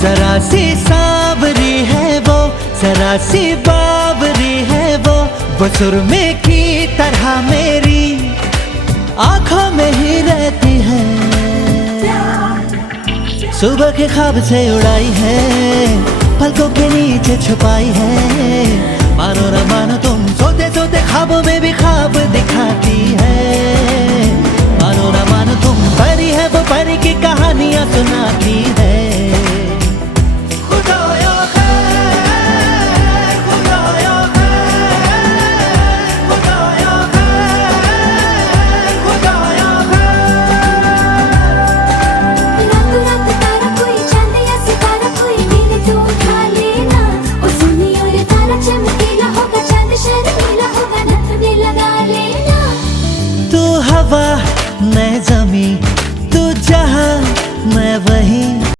जरा सी सांवरी है वो, जरा सी बावरी है वो सुरमे की तरह मेरी आंखों में ही रहती है। सुबह के ख्वाब से उड़ाई है, पलकों के नीचे छुपाई है। मानो न मानो तुम सोते सोते ख्वाबों में भी ख्वाब दिखाती है। मानो न मानो तुम परी है वो परी की कहानियां सुनाती है।